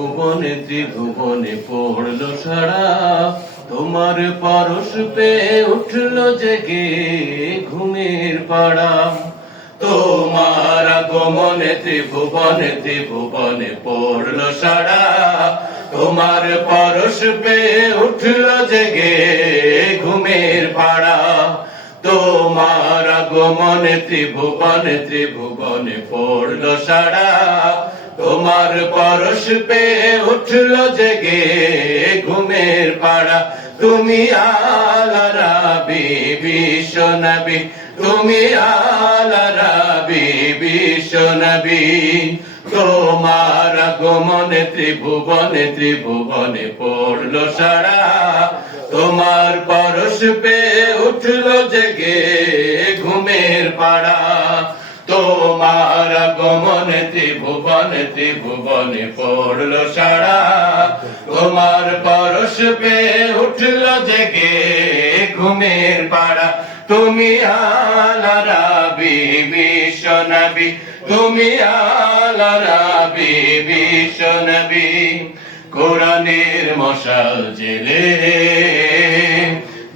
ভুবনে ত্রিভুবনে পড়ল সারা। তোমার পরশ পেয়ে উঠল জেগে ঘুমের পাড়া। তোমার আগমনে ত্রিভুবনে ত্রিভুবনে পড়ল সারা। তোমার পরশ পেয়ে উঠল জেগে ঘুমের পাড়া। তোমার আগমনে ত্রিভুবনে ত্রিভুবনে পড়ল সারা। তোমার পরশ পেয়ে উঠল জেগে ঘুমের পাড়া। তুমি আলারা বিবি নবী তুমি আলারা বিবি নবী তোমার আগমনে ত্রিভুবনে ত্রিভুবনে পড়ল সারা তোমার পরশ পেয়ে উঠল জেগে ঘুমের পাড়া। তোমার আগমনে ত্রিভুবনে ত্রিভুবনে পড়ল সারা। তোমার পরশ পেয়ে উঠল জেগে ঘুমের পাড়া। তুমি আলারা বিবি নবী তুমি আলারা বিবি নবী কোরআনের মশাল জেলে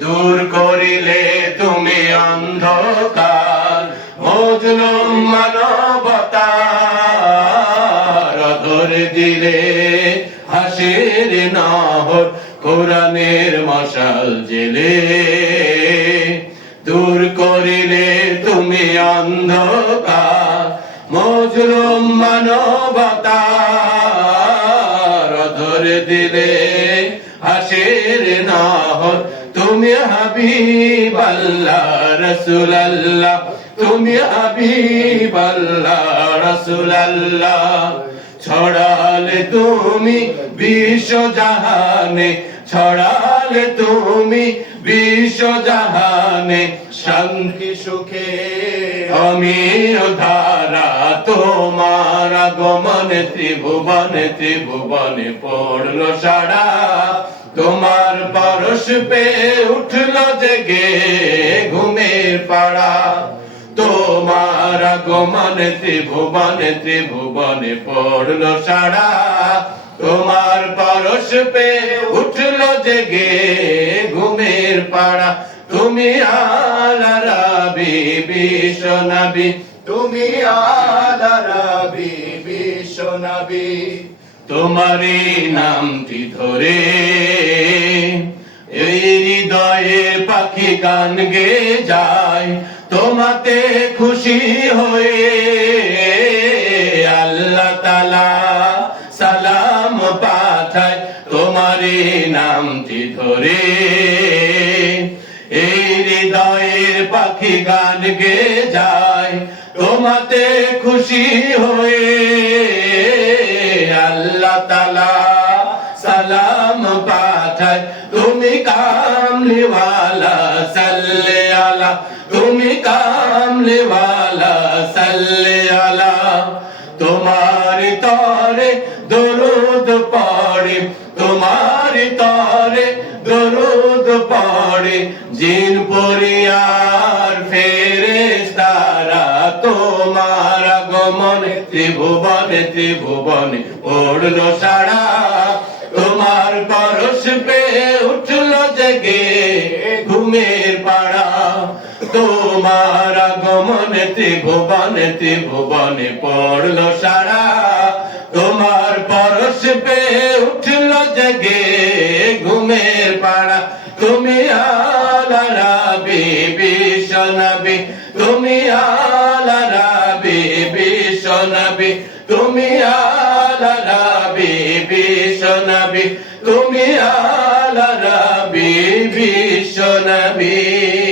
দূর করিলে তুমি অন্ধকার। মজলুম মানবতার ধরে দিলে হাসির নহর, কোরআনের মশাল জেলে। দূর করিলে তুমি অন্ধকার, মজলুম মানবতার ধরে দিলে হাসির নহর। তুমি হাবিব আল্লাহ রসুল আল্লাহ তুমি হাবিব আল্লাহ রসুল ছড়ালে তুমি বিশ্ব জাহানে ছড়ালে তুমি বিশ্ব জাহানে শান্তি, সুখে, অমির ধারা তোমার আগমনে, ত্রিভুবনে ত্রিভুবনে পড়ল সারা। তোমার পরশ পেয়ে উঠল জেগে ঘুমের পাড়া। তোমার আগমনে ত্রিভুবনে ত্রিভুবনে পড়ল সারা। তোমার পরশ পেয়ে উঠল জেগে ঘুমের পাড়া। তুমি আলারা বিবি তুমি আলারা বিবি তোমারই নামটি ধরে এই হৃদয়ে পাখি গান গে যায়। তোমাতে খুশি হয়ে আল্লাহ তালা সালাম পাঠায় তোমারই নামটি ধরে। এই হৃদয়ের পাখি গান গে যায়, তোমাতে খুশি হয়ে আল্লাহ তালা সালাম পাঠায় তুমি কামলিওয়ালা সাল্লে আলা তুমি কামলিওয়ালা সাল্লে আলা তোমার তরে দরুদ পড়ে, তোমার তরে দরুদ পড়ে। জিন পরিয়ার ফেরেশতারা, তোমার আগমনে ত্রিভুবনে ত্রিভুবনে পড়ল সারা তোমার পরশ পেয়ে উঠল জেগে ঘুমের পাড়া। তোমার আগমনে ত্রিভুবনে ত্রিভুবনে পড়ল সারা। তোমার পরশ পেয়ে উঠল জেগে ঘুমের পাড়া। তুমি আলারা বিবি সোনাবি, তুমি আলারা বিবি সোনাবি, তুমি আলারা বিবি তুমি আলা বিবি সোনাবি